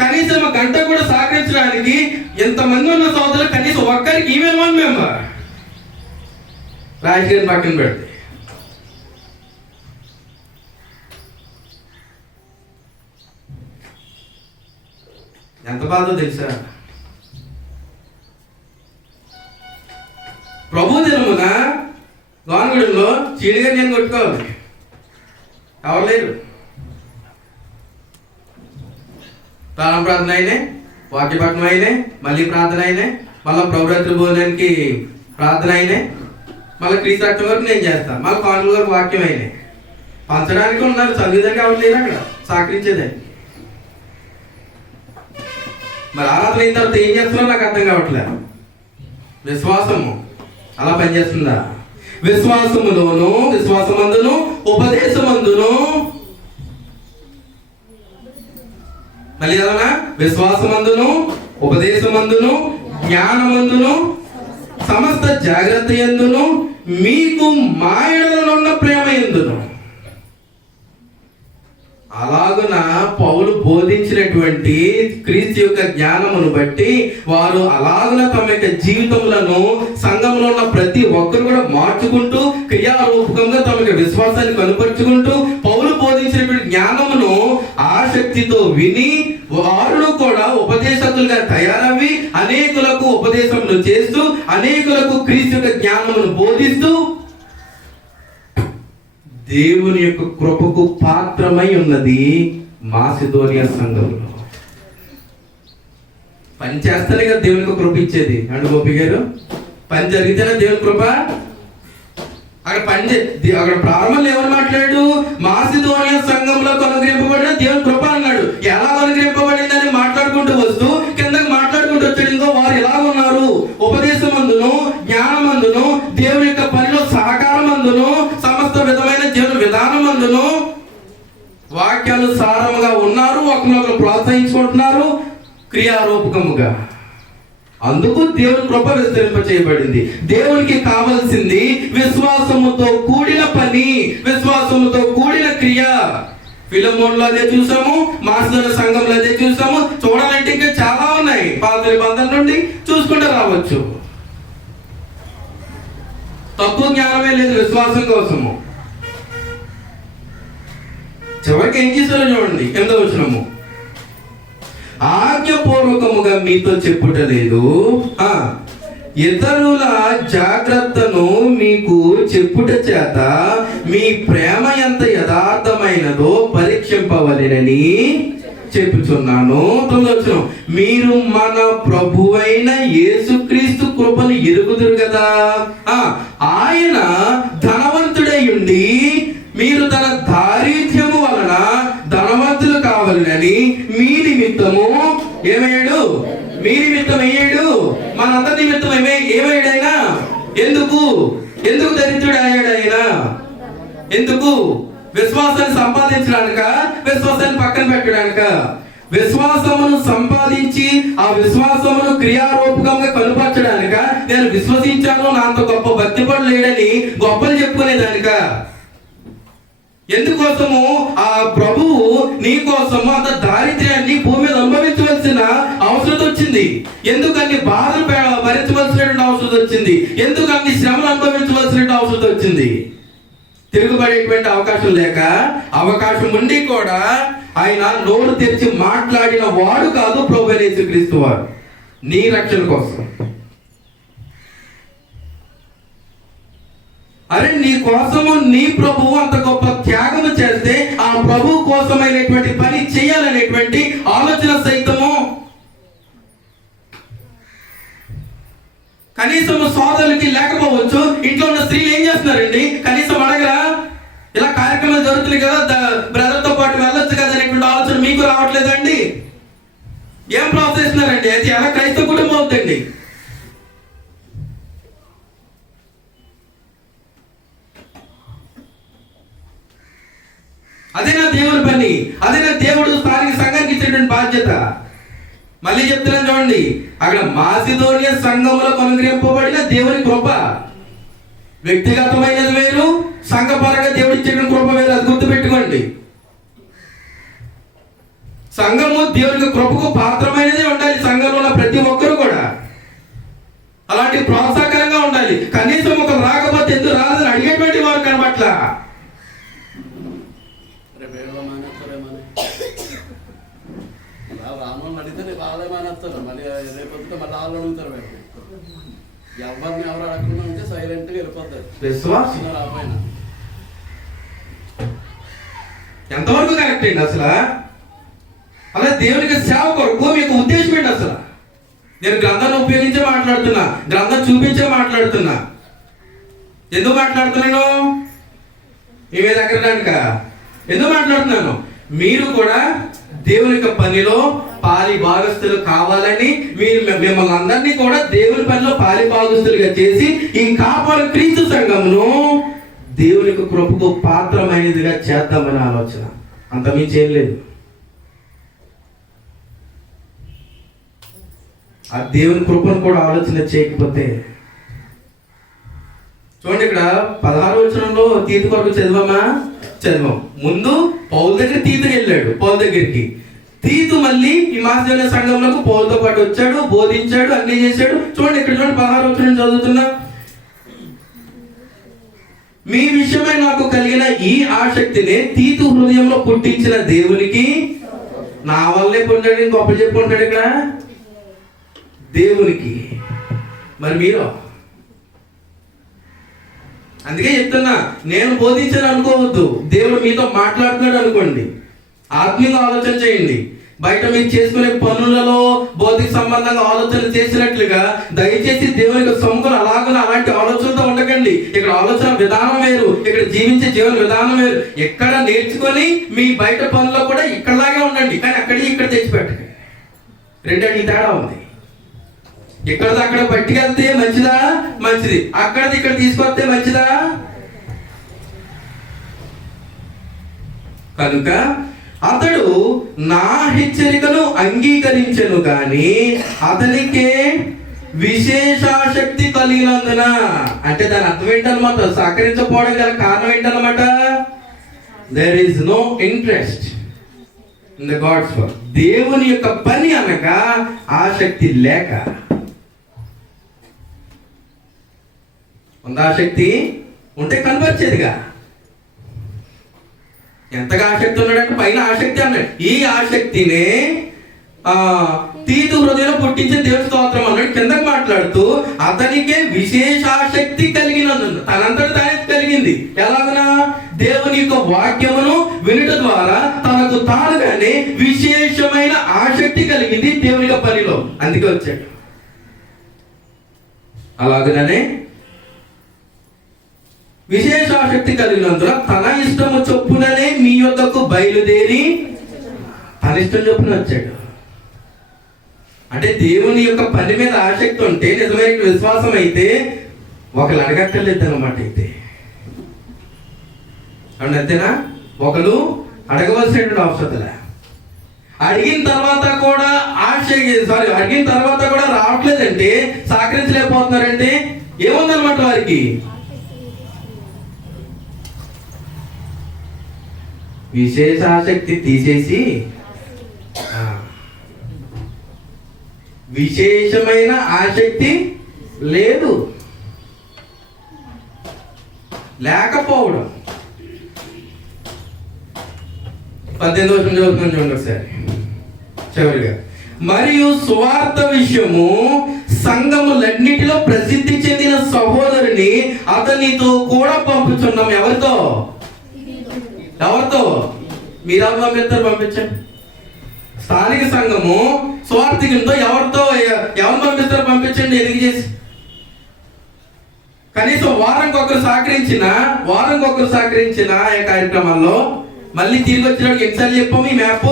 కనీసం ఒక గంట కూడా సహకరించడానికి ఎంతమంది ఉన్న సోదరులు కనీసం ఒక్కరికి ఈవెన్ 1 మెంబర్ రాజకీయాన్ని పక్కన పెడితే ఎంత బాధో తెలుసా? ప్రభు దినమున గోనగూడెంలో చీడిగా నేను కొట్టుకోవాలి, ఎవరు లేరు. ప్రారంభ ప్రార్థన అయినే, వాక్యపట్నం అయినే, మళ్ళీ ప్రార్థన అయినే, మళ్ళీ ప్రభురాత్రి భోజనానికి ప్రార్థన అయినే, మళ్ళీ క్రీస్తార్థం వరకు నేను చేస్తాను, మళ్ళీ కానుకల వరకు వాక్యం అయినాయి. పంచడానికి ఉన్నారు, చదివేదానికి ఎవరు లేరు అక్కడ సహకరించేదాన్ని. మరి ఆరాధన అయిన తర్వాత ఏం చేస్తున్నారో నాకు అర్థం కావట్లేదు. విశ్వాసము అలా పనిచేస్తుందా? విశ్వాసములోను, విశ్వాసమందును, ఉపదేశమందును, మళ్ళీ ఏదన్నా విశ్వాసమందును, ఉపదేశమందును, జ్ఞానమందును, సమస్త జాగ్రత్త యందును, మీకు మాయడలోనున్న ప్రేమ యందును. అలాగున పౌలు బోధించినటువంటి క్రీస్తు యొక్క జ్ఞానమును బట్టి వారు అలాగున తమ యొక్క జీవితములను సంఘంలో ఉన్న ప్రతి ఒక్కరు కూడా మార్చుకుంటూ క్రియారూపకంగా తమ యొక్క విశ్వాసాన్ని కనుపరుచుకుంటూ పౌలు బోధించినటువంటి జ్ఞానమును ఆసక్తితో విని వారు కూడా ఉపదేశకులుగా తయారవి అనేకులకు ఉపదేశములు చేస్తూ అనేకులకు క్రీస్తు యొక్క జ్ఞానమును బోధిస్తూ దేవుని యొక్క కృపకు పాత్రమై ఉన్నది మాసిదోనియా సంఘంలో. పని చేస్తేనే కదా దేవునికి కృప ఇచ్చేది. అండు గోపి గారు, పని జరిగితేనే దేవుని కృప. అక్కడ ప్రారంభంలో ఎవరు మాట్లాడు? మాసిదోనియా సంఘంలో అనుగ్రహింపబడిన దేవుని కృప అన్నాడు. ఎలా అనుగ్రహింపబడిందని మాట్లాడుకుంటూ వస్తూ కిందకి మాట్లాడుకుంటూ వచ్చాడు. ఇంకో వారు ఎలా ఉన్నారు? ఉపదేశమందును, జ్ఞానమందును, దేవుని యొక్క పనిలో సహకారమందును, సమస్త విధమైన జీవన విధానమందును వాక్యానుసారముగా ఉన్నారు. ఒకరినొకరు ప్రోత్సహించుకుంటున్నారు క్రియారూపకముగా. అందుకు దేవుని కృప విస్తరింప చేయబడింది. దేవునికి కావలసింది విశ్వాసముతో కూడిన పని, విశ్వాసముతో కూడిన క్రియ. ఫిలమోన్లో అదే చూసాము, మాసిదోనియా సంఘంలో అదే చూసాము. చూడాలంటే ఇంకా చాలా ఉన్నాయి. పాత నిబంధన నుండి చూసుకుంటూ రావచ్చు. తక్కువ జ్ఞానమే లేదు విశ్వాసం కోసము. చివరికి ఏం చేశారో చూడండి, కింద వచనము. ఆజ్ఞపూర్వకముగా మీతో చెప్పుటలేదు, ఇతరుల జాగ్రత్తను మీకు చెప్పుట చేత మీ ప్రేమ ఎంత యథార్థమైనదో పరీక్షింపవలెనని చెప్పుచున్నాను. 9వ మీరు మన ప్రభువైన యేసుక్రీస్తు కృపను ఎరుగుదురు కదా. ఆయన ధనవంతుడై ఉండి మీరు తన దారిద్ర్యము వలన ధనవంతులు కావాలని మీ నిమిత్తము ఏమయ్యాడు? మీ నిమిత్తం అయ్యాడు, మనందరి నిమిత్తం ఏమయ్యాడైనా. ఎందుకు దరిద్రుడు అయ్యాడు ఆయన? ఎందుకు? విశ్వాసాన్ని సంపాదించడానిక? విశ్వాసాన్ని పక్కన పెట్టడానిక? విశ్వాసమును సంపాదించి ఆ విశ్వాసమును క్రియారూపకంగా కనుపరచడానిక? నేను విశ్వసించాను, నా అంత గొప్ప భక్తిపడు లేడని గొప్పలు చెప్పుకునేదానిక? ఎందుకోసము? ఆ ప్రభువు నీ కోసము అంత దారిద్ర్యాన్ని భూమి మీద అనుభవించవలసిన అవసరం వచ్చింది. ఎందుకు అన్ని బాధలు భరించవలసినటువంటి అవసరం వచ్చింది? ఎందుకు అన్ని శ్రమలు అనుభవించవలసిన అవసరం వచ్చింది? తిరుగుబడేటువంటి అవకాశం లేక, అవకాశం ఉండి కూడా ఆయన నోరు తెరిచి మాట్లాడిన వాడు కాదు ప్రభువైన యేసుక్రీస్తు వారు నీ రక్షణ కోసం. అరే నీ కోసము నీ ప్రభువు అంత గొప్ప త్యాగము చేస్తే ఆ ప్రభు కోసమైనటువంటి పని చేయాలనేటువంటి ఆలోచన సైతము కనీసం సోదరులకి లేకపోవచ్చు. ఇంట్లో ఉన్న స్త్రీలు ఏం చేస్తున్నారండి? కనీసం అడగరా? ఇలా కార్యక్రమాలు జరుగుతుంది కదా, బ్రదర్తో పాటు వెళ్ళొచ్చు కదా అనేటువంటి ఆలోచన మీకు రావట్లేదండి? ఏం ప్రోత్సహిస్తున్నారండి? అది ఎలా క్రైస్తవ కుటుంబం అవుతుంది? అదేనా దేవుని పని? అదేనా దేవుడు స్థానిక సంఘానికి ఇచ్చేటువంటి బాధ్యత? మళ్ళీ చెప్తున్నాను చూడండి, అక్కడ మాసిదోనియా సంఘములో అనుగ్రహింపబడిన దేవుని కృప వ్యక్తిగతమైనది వేరు, సంఘపరంగా దేవుడు ఇచ్చేటువంటి కృప వేరు. అది గుర్తుపెట్టుకోండి. సంఘము దేవునికి కృపకు పాత్రమైనదే ఉండాలి. సంఘంలో ఉన్న ప్రతి ఒక్కరు కూడా అలాంటి ప్రోత్సాహకరంగా ఉండాలి. కనీసం ఒకరు రాకపోతే ఎందుకు రాదని అడిగేటువంటి వారు కనబట్ల. అడిగితే రాలేమనేస్తారు, మళ్ళీ రేపొద్దుట మళ్ళీ వాళ్ళు అడుగుతారు. ఎవరిని ఎవరు అడగకుండా ఉంటే సైలెంట్ గా వెళ్ళిపోతారు. ఎంతవరకు కరెక్ట్ అండి అసలు? అలా దేవునికి సేవ కొరకు మీకు ఉద్దేశం ఏంటి అసలు? నేను గ్రంథాన్ని ఉపయోగించే మాట్లాడుతున్నా, గ్రంథం చూపించే మాట్లాడుతున్నా. ఎందుకు మాట్లాడుతున్నాను? ఇవే దగ్గర ఎందుకు మాట్లాడుతున్నాను? మీరు కూడా దేవుని యొక్క పనిలో పాలి భాగస్తులు కావాలని, మీరు మిమ్మల్ని అందరినీ కూడా దేవుని పనిలో పాలి భాగస్తులుగా చేసి ఈ కాపాడు క్రీస్తు సంఘమును దేవుని యొక్క కృపకు పాత్రమైనదిగా చేద్దామని ఆలోచన. అంతమించి ఏం లేదు. ఆ దేవుని కృపను కూడా ఆలోచన చేయకపోతే చూడండి, ఇక్కడ 16వ వచనంలో తీతు కొరకు చదివాం. ముందు పౌలు దగ్గర తీతుకి వెళ్ళాడు. పౌలు దగ్గరికి తీతు మళ్ళీ ఈ మాసిదోనియా సంఘంలోకి పౌలుతో పాటు వచ్చాడు, బోధించాడు, అన్ని చేశాడు. చూడండి ఇక్కడ చూడండి, 16వ వచనం చదువుతున్నా. మీ విషయమై నాకు కలిగిన ఈ ఆసక్తిని తీతు హృదయంలో పుట్టించిన దేవునికి నా వల్లే పొందాడు. గొప్ప చెప్పుకుంటాడు ఇక్కడ దేవునికి. మరి మీరు? అందుకే చెప్తున్నా, నేను బోధించాను అనుకోవద్దు. దేవుడు మీతో మాట్లాడుతున్నాడు అనుకోండి. ఆత్మీయంగా ఆలోచన చేయండి. బయట మీరు చేసుకునే పనులలో భౌతిక సంబంధంగా ఆలోచన చేసినట్లుగా దయచేసి దేవునికి సొంతలు అలాంటి ఆలోచనతో ఉండకండి. ఇక్కడ ఆలోచన విధానం వేరు, ఇక్కడ జీవించే జీవన విధానం వేరు. ఎక్కడ నేర్చుకొని మీ బయట పనుల్లో కూడా ఇక్కడలాగే ఉండండి, కానీ అక్కడికి ఇక్కడ తెచ్చిపెట్టండి. రెండింటికి తేడా ఉంది. ఇక్కడది అక్కడ పట్టుకెళ్తే మంచిదా? మంచిది. అక్కడది ఇక్కడ తీసుకొస్తే మంచిదా? కనుక అతడు నా హెచ్చరికను అంగీకరించెను కానీ అతనికే విశేషాశక్తి కలిగినందున, అంటే దాని అర్థం ఏంటన్నమాట? సహకరించకపోవడం గల కారణం ఏంటన్నమాట? There is no interest in the God's work. దేవుని యొక్క పని అనగా ఆసక్తి లేక. ఉందా ఆసక్తి? ఉంటే కనపరిచేదిగా. ఎంతగా ఆసక్తి ఉన్నాడంటే పైన ఆసక్తి అన్నాడు. ఈ ఆసక్తినే తీతు హృదయం పుట్టించే దేవుని స్తోత్రం అన్నాడు. కిందకి మాట్లాడుతూ అతనికే విశేషాశక్తి కలిగినందున, తనంతటి తానే కలిగింది. ఎలాగనా? దేవుని యొక్క వాక్యమును వినుట ద్వారా తనకు తానుగానే విశేషమైన ఆసక్తి కలిగింది దేవుని యొక్క పనిలో. అందుకే వచ్చాడు. అలాగనే విశేషాశక్తి కలిగినందున తన ఇష్టము చొప్పుననే మీ యొద్దకు బయలుదేరి తన ఇష్టం చొప్పున వచ్చాడు. అంటే దేవుని యొక్క పని మీద ఆసక్తి ఉంటే, నిజమైన విశ్వాసం అయితే ఒకరు అడగక్కర్లేదు అన్నమాట. అయితే అంతేనా? ఒకరు అడగవలసినటువంటి అవసరంలే. అడిగిన తర్వాత కూడా అడిగిన తర్వాత కూడా రావట్లేదంటే, సహకరించలేకపోతున్నారంటే ఏముందన్నమాట వారికి? విశేష ఆసక్తి తీసేసి విశేషమైన ఆసక్తి లేదు, లేకపోవడం. 18వ వచనం చదువుతున్నాను చూడండి ఒకసారి చివరిగా. మరియు సువార్త విషయము సంఘములన్నిటిలో ప్రసిద్ధి చెందిన సహోదరుని అతనితో కూడా పంపుచున్నాం. ఎవరితో? మీరు పంపించండి. స్థానిక సంఘము స్వార్థికులతో ఎవరు పంపిస్తారు? పంపించండి. ఎదిగి చేసి కనీసం వారానికి ఒకరు సహకరించిన ఈ కార్యక్రమాల్లో మళ్ళీ తిరిగి వచ్చినప్పుడు ఎన్నిసార్లు చెప్పాము? ఈ మ్యాప్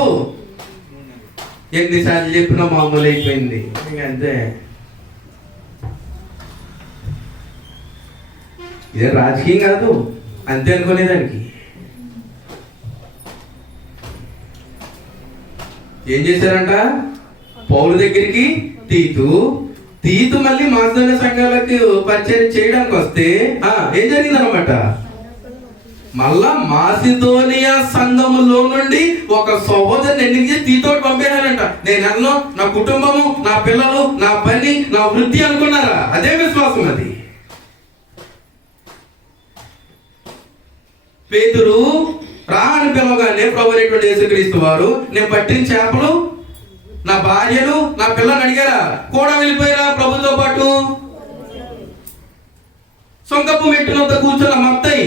ఎన్నిసార్లు చెప్పినా మామూలు అయిపోయింది. అంతే. ఇదే రాజకీయం కాదు, అంతే అనుకునేదానికి. ఏం చేశారంట? పౌలు దగ్గరికి తీతు మళ్ళీ మాసిదోనియా సంఘాలకు పరిచయం చేయడానికి వస్తే ఏం జరిగిందనమాట? మళ్ళా మాసిదోనియా సంఘములో నుండి ఒక సహోదరుని ఎన్నిక తీతోటి పంపేశారంట. నేను అన్నో, నా కుటుంబము, నా పిల్లలు, నా పని, నా వృత్తి అనుకున్నారా? అదే విశ్వాసం. అది పేతురు రా అని పిలవగానే ప్రభు అయినటువంటి యేసుక్రీస్తు వారు, నేను పట్టిన చేపలు, నా భార్యను, నా పిల్లని అడిగారా? కూడా వెళ్ళిపోయారా ప్రభుతో పాటు? సొంకపు మెట్టినంత కూర్చున్న మత్తయి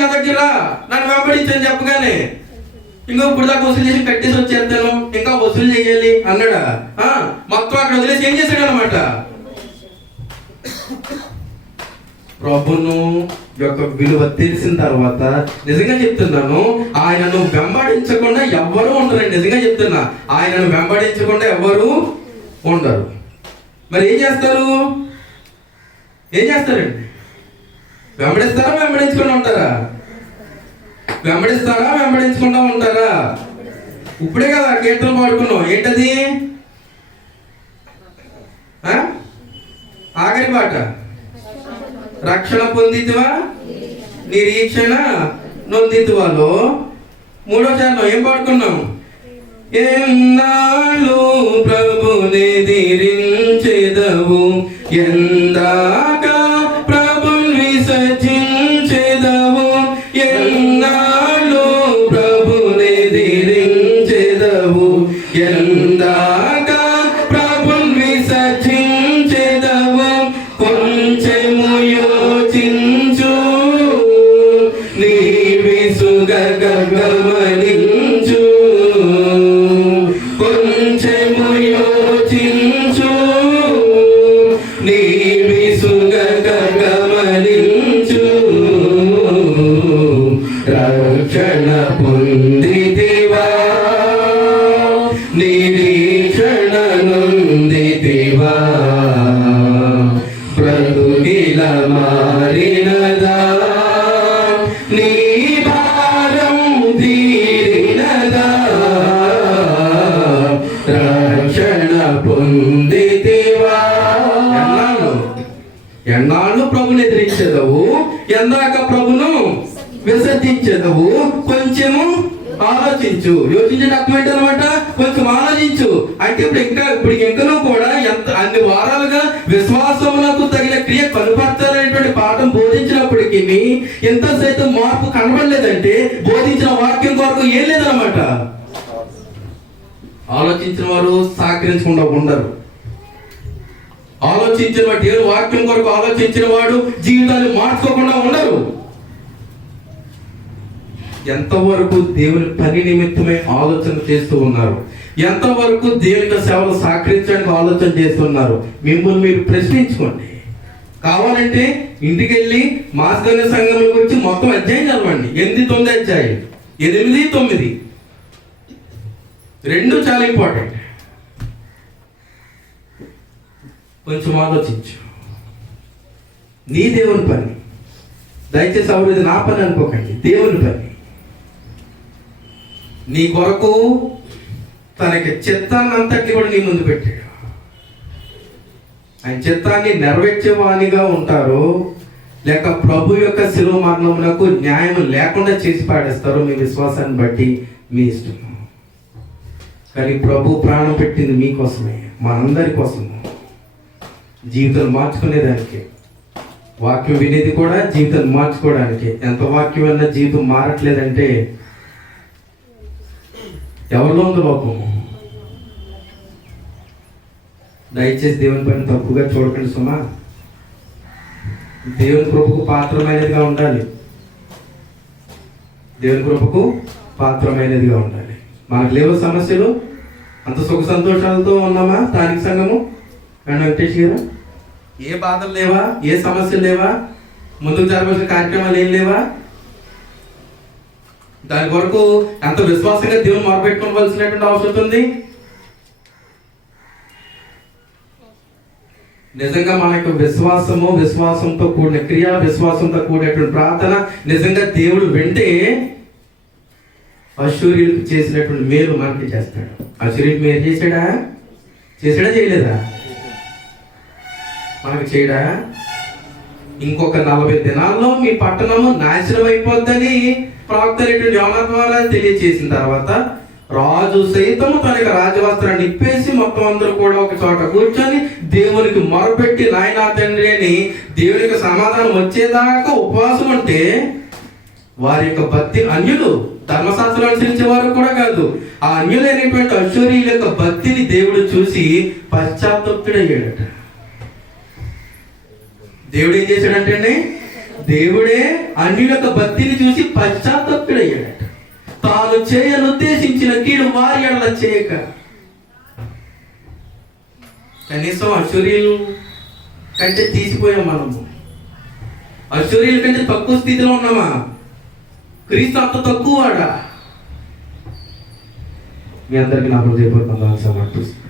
నా దగ్గర నన్ను వెంబడించని చెప్పగానే, ఇప్పుడు దాకా వసూలు చేసి కట్టేసి వచ్చేస్తాను, ఇంకా వసూలు చేయాలి అన్నాడా? మొత్తం అక్కడ వదిలేసి ఏం చేశాడు అనమాట? ప్రభును యొక్క విలువ తెలిసిన తర్వాత నిజంగా చెప్తున్నాను, ఆయనను వెంబడించకుండా ఎవ్వరూ ఉండరండి. నిజంగా చెప్తున్నా, ఆయనను వెంబడించకుండా ఎవ్వరూ ఉండరు. మరి ఏం చేస్తారండి? వెంబడిస్తారా? వెంబడించకుండా ఉంటారా? వెంబడించకుండా ఉంటారా? ఇప్పుడే కదా కీర్తన పాడుకున్నాం. ఏంటది? ఆఖరి పాట. రక్షణ పొందితివా, నిరీక్షణ నొందితివాలో 3వ చరణం ఏం పాడుకున్నాం? ఎన్నాళ్ళు ప్రభుని దిరించెదవు, ఎందాక ప్రభుని విసర్జించెదవు, ఎన్నాళ్ళు ప్రభుని దిరించెదవు, ఎందాక ప్రభుని విసర్జించెదవు, కొంచెము యోచించు, నీ విసుగక గమనించు, కొంచెము యోచించు, నీ విసుగక గమనించు, రక్షణ పొందితివా, నిరీక్షణ నొందితివా, బ్రతుకిల మారినదా, నీ భారం తీరినదా, రక్షణ పొందితివా. ఎన్నాళ్ళు ప్రభుని ఎదిరించెదవు, ఎందాక ప్రభును విసర్జించెదవు, కొంచెము ఆలోచించు. యోచించే డాక్యుమెంట్ అనమాట. కొంచెం ఆలోచించు అంటే ఇప్పుడు ఇంకనూ కూడా అన్ని వారాలుగా విశ్వాసమునకు తగిన క్రియ కనుపరచాలనేటువంటి పాఠం బోధించినప్పటికీ ఎంతసేపు మార్పు కనబడలేదంటే బోధించిన వాక్యం కొరకు ఏం లేదనమాట. ఆలోచించిన వారు సహకరించకుండా ఉండరు. ఆలోచించిన వాడు, దేవుని వాక్యం కొరకు ఆలోచించిన వాడు జీవితాన్ని మార్చుకోకుండా ఉండరు. ఎంతవరకు దేవుని పని నిమిత్తమే ఆలోచన చేస్తూ ఉన్నారు, ఎంతవరకు దేవుని సేవలు సహకరించడానికి ఆలోచన చేస్తున్నారు, మిమ్మల్ని మీరు ప్రశ్నించుకోండి. కావాలంటే ఇంటికి వెళ్ళి మాస్టర్ సంఘంలోకి వచ్చి మొత్తం అధ్యాయం చదవండి. 8-9 అధ్యాయం, 8-9 రెండు చాలా ఇంపార్టెంట్. కొంచెం ఆలోచించు. నీ దేవుని పని, దయచేసి ఎవరు ఇది నా పని అనుకోకండి, దేవుని పని. నీ కొరకు తనకి చిత్తాన్ని అంతటిని కూడా నీ ముందు పెట్టాడు. ఆయన చిత్తాన్ని నెరవేర్చేవానిగా ఉంటారు, లేక ప్రభు యొక్క శిలువ మరణమునకు న్యాయం లేకుండా చేసి పాడేస్తారు, మీ విశ్వాసాన్ని బట్టి మీ ఇష్టం. కానీ ప్రభు ప్రాణం పెట్టింది మీకోసమే, మనందరి కోసము, జీవితాలు మార్చుకునేదానికి. వాక్యం వినేది కూడా జీవితాలు మార్చుకోవడానికి. ఎంత వాక్యం అన్నా జీవితం మారట్లేదంటే ఎవరిలో ఉంది లోపము? దయచేసి దేవుని పని తప్పుగా చూడకండి సుమా. దేవుని కృపకు పాత్రమైనదిగా ఉండాలి, దేవుని కృపకు పాత్రమైనదిగా ఉండాలి. మనకు లేవు సమస్యలు, అంత సుఖ సంతోషాలతో ఉన్నామా స్థానిక సంఘము? అండ్ వెంకటేష్ గారు, ఏ బాధలు లేవా, ఏ సమస్యలు లేవా, ముందుకు జరగాల్సిన కార్యక్రమాలు ఏం లేవా? దాని కొరకు ఎంత విశ్వాసంగా దేవుని మొరపెట్టుకోవాల్సినటువంటి అవసరం ఉంది. నిజంగా మనకు విశ్వాసంతో కూడిన క్రియ, విశ్వాసంతో కూడినటువంటి ప్రార్థన నిజంగా దేవుడు వింటే అశ్షూరీయులకు చేసినటువంటి మేలు మనకి చేస్తాడు. అశ్షూరీయులకు మేలు చేశాడా చేయలేదా? మనకు చేయడా? ఇంకొక 40 దినాల్లో మీ పట్టణము నాశనం అయిపోద్దని ప్రవక్త యోనా ద్వారా తెలియజేసిన తర్వాత రాజు సైతము తన యొక్క రాజవస్త్రాన్ని ఇప్పేసి మొత్తం అందరూ కూడా ఒక చోట కూర్చొని దేవునికి మొరపెట్టి నాయనా తండ్రి అని దేవునికి సమాధానం వచ్చేదాకా ఉపవాసం ఉంటే వారి యొక్క భక్తి, అన్యులు ధర్మశాస్త్రం అనుసరించే వారు కూడా కాదు, ఆ అన్యులైనటువంటి అశ్షూరీయుల యొక్క భక్తిని దేవుడు చూసి పశ్చాత్తప్తుడయ్యాడట. దేవుడు ఏం చేశాడంటే, దేవుడే అన్యుల యొక్క భక్తిని చూసి పశ్చాత్తప్తుడయ్యాడట. తాను చేయనుద్దేశించిన కీడు వారి ఎడల చేయక. కనీసం అశ్షూరీయుల కంటే తీసిపోయాం మనము. అశ్షూరీయుల కంటే తక్కువ స్థితిలో ఉన్నామా? క్రీస్తు అంత తక్కువ వాడా? మీ అందరికీ నా హృదయపూర్వకంగా సమర్పిస్తున్నాను.